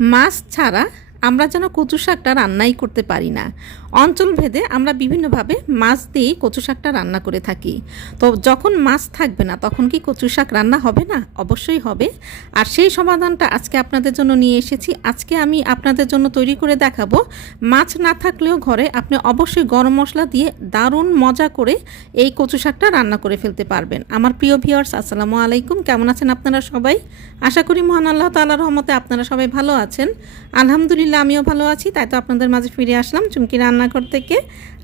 মাছ ছাড়া আমরা যেন কচু শাকটা রান্নাই করতে পারি না। অঞ্চল ভেদে আমরা বিভিন্নভাবে মাছ দিয়েই কচু শাকটা রান্না করে থাকি। তো যখন মাছ থাকবে না, তখন কি কচু শাক রান্না হবে না? অবশ্যই হবে। আর সেই সমাধানটা আজকে আপনাদের জন্য নিয়ে এসেছি। আজকে আমি আপনাদের জন্য তৈরি করে দেখাবো। মাছ না থাকলেও ঘরে আপনি অবশ্যই গরম মশলা দিয়ে দারুণ মজা করে এই কচু শাকটা রান্না করে ফেলতে পারবেন। আমার প্রিয় ভিউয়ার্স, আসসালামু আলাইকুম। কেমন আছেন আপনারা সবাই? আশা করি মহান আল্লাহ তাআলার রহমতে আপনারা সবাই ভালো আছেন। আলহামদুলিল্লাহ আমিও ভালো আছি। তাই তো আপনাদের মাঝে ফিরে আসলাম চুমকি রান্নাঘর থেকে।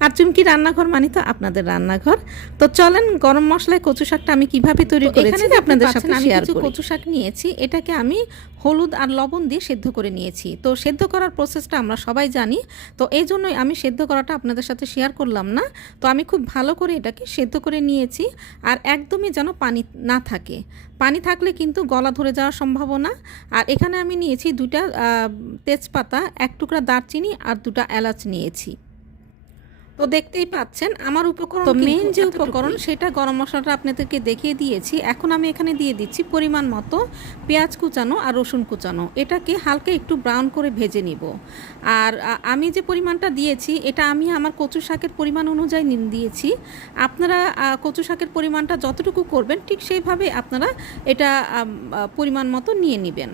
আর চুমকি রান্নাঘর মানে তো আপনাদের রান্নাঘর। তো চলেন গরম মশলায় কচু শাকটা আমি কীভাবে তৈরি করেছি আপনাদের সাথে শেয়ার করি। কচু শাক নিয়েছি। এটাকে আমি হলুদ আর লবণ দিয়ে সেদ্ধ করে নিয়েছি। তো সেদ্ধ করার প্রসেসটা আমরা সবাই জানি। তো এই জন্যই আমি সেদ্ধ করাটা আপনাদের সাথে শেয়ার করলাম না। তো আমি খুব ভালো করে এটাকে সেদ্ধ করে নিয়েছি। আর একদমই যেন পানি না থাকে। পানি থাকলে কিন্তু গলা ধরে যাওয়ার সম্ভাবনা। আর এখানে আমি নিয়েছি দুটা তেজপাতা, এক টুকরা দারচিনি আর দুটা এলাচ নিয়েছি। তো দেখতেই পাচ্ছেন আমার উপকরণ তো মেন যে উপকরণ সেটা গরম মশলাটা আপনাদেরকে দেখিয়ে দিয়েছি। এখন আমি এখানে দিয়ে দিচ্ছি পরিমাণ মতো পেঁয়াজ কুচানো আর রসুন কুচানো। এটাকে হালকা একটু ব্রাউন করে ভেজে নিব। আর আমি যে পরিমাণটা দিয়েছি এটা আমি আমার কচু শাকের পরিমাণ অনুযায়ী দিয়েছি। আপনারা কচু শাকের পরিমাণটা যতটুকু করবেন ঠিক সেইভাবে আপনারা এটা পরিমাণ মতো নিয়ে নেবেন।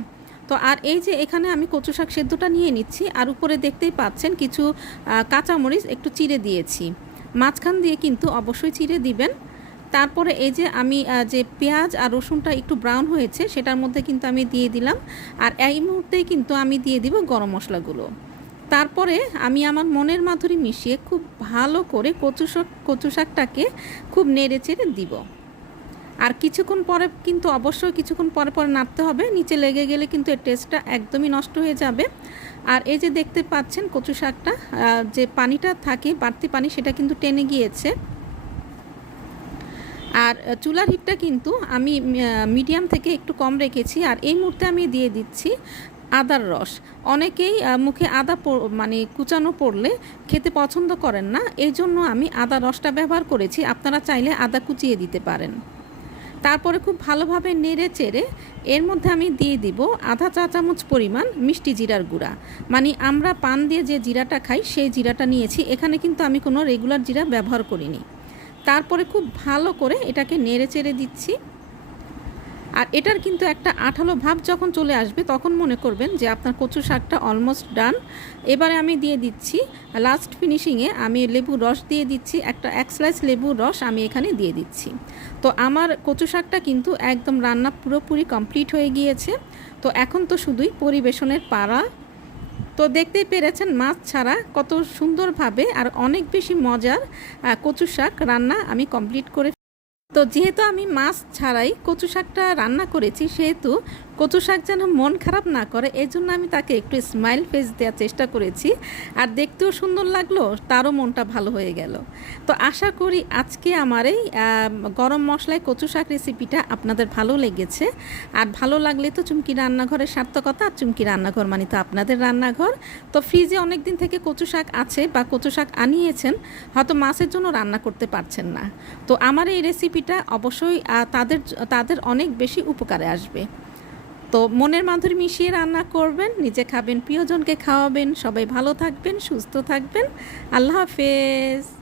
তো আর এই যে এখানে আমি কচু শাক সেদ্ধটা নিয়ে নিচ্ছি, আর উপরে দেখতেই পাচ্ছেন কিছু কাঁচামরিচ একটু চিড়ে দিয়েছি। মাঝখান দিয়ে কিন্তু অবশ্যই চিড়ে দিবেন। তারপরে এই যে আমি যে পেঁয়াজ আর রসুনটা একটু ব্রাউন হয়েছে, সেটার মধ্যে কিন্তু আমি দিয়ে দিলাম। আর এই মুহূর্তেই কিন্তু আমি দিয়ে দিব গরম মশলাগুলো। তারপরে আমি আমার মনের মাধুরী মিশিয়ে খুব ভালো করে কচু শাক, কচু শাকটাকে খুব নেড়ে চেড়ে দিব। আর কিছুক্ষণ পরে কিন্তু অবশ্যই কিছুক্ষণ পরে পরে নাড়তে হবে। নিচে লেগে গেলে কিন্তু এর টেস্টটা একদমই নষ্ট হয়ে যাবে। আর এই যে দেখতে পাচ্ছেন কচু শাকটা যে পানিটা থাকে, বাড়তি পানি, সেটা কিন্তু টেনে গিয়েছে। আর চুলার হিটটা কিন্তু আমি মিডিয়াম থেকে একটু কম রেখেছি। আর এই মুহূর্তে আমি দিয়ে দিচ্ছি আদার রস। অনেকেই মুখে আদা মানে কুচানো পড়লে খেতে পছন্দ করেন না। এই জন্য আমি আদা রসটা ব্যবহার করেছি। আপনারা চাইলে আদা কুচিয়ে দিতে পারেন। তারপরে খুব ভালোভাবে নেড়ে চেড়ে এর মধ্যে আমি দিয়ে দিব আধা চা চামচ পরিমাণ মিষ্টি জিরার গুঁড়া। মানে আমরা পান দিয়ে যে জিরাটা খাই, সেই জিরাটা নিয়েছি। এখানে কিন্তু আমি কোনো রেগুলার জিরা ব্যবহার করিনি। তারপরে খুব ভালো করে এটাকে নেড়ে চেড়ে দিচ্ছি। আর এটার কিন্তু একটা আঠালো ভাব যখন চলে আসবে, তখন মনে করবেন যে আপনার কচু শাকটা অলমোস্ট ডান এবারে আমি দিয়ে দিচ্ছি লাস্ট ফিনিশিংয়ে আমি লেবুর রস দিয়ে দিচ্ছি, একটা এক স্লাইস লেবুর রস আমি এখানে দিয়ে দিচ্ছি। তো আমার কচু শাকটা কিন্তু একদম রান্না পুরোপুরি কমপ্লিট হয়ে গিয়েছে। তো এখন তো শুধুই পরিবেশনের পাড়া। তো দেখতেই পেরেছেন মাছ ছাড়া কত সুন্দরভাবে আর অনেক বেশি মজার কচু শাক রান্না আমি কমপ্লিট করে তো যেহেতু আমি মাছ ছাড়াই কচু শাকটা রান্না করেছি সেহেতু কচু শাক যেন মন খারাপ না করে এই জন্য আমি তাকে একটু স্মাইল ফেস দেওয়ার চেষ্টা করেছি। আর দেখতেও সুন্দর লাগল, তারও মনটা ভালো হয়ে গেল। তো আশা করি আজকে আমার এই গরম মশলায় কচু শাক রেসিপিটা আপনাদের ভালো লেগেছে। আর ভালো লাগলে তো চুমকি রান্নাঘরের সার্থকতা, আর চুমকি রান্নাঘর মানে তো আপনাদের রান্নাঘর। তো ফ্রিজে অনেক দিন থেকে কচু শাক আছে বা কচু শাক আনিয়েছেন, হয়তো মাছের জন্য রান্না করতে পারছেন না। তো আমার এই রেসিপিটা অবশ্যই তাদের তাদের অনেক বেশি উপকারে আসবে। তো মনের মাধুরী মিশিয়ে রান্না করবেন, নিজে খাবেন, প্রিয়জনকে খাওয়াবেন, সবাই ভালো থাকবেন, সুস্থ থাকবেন। আল্লাহ হাফেজ।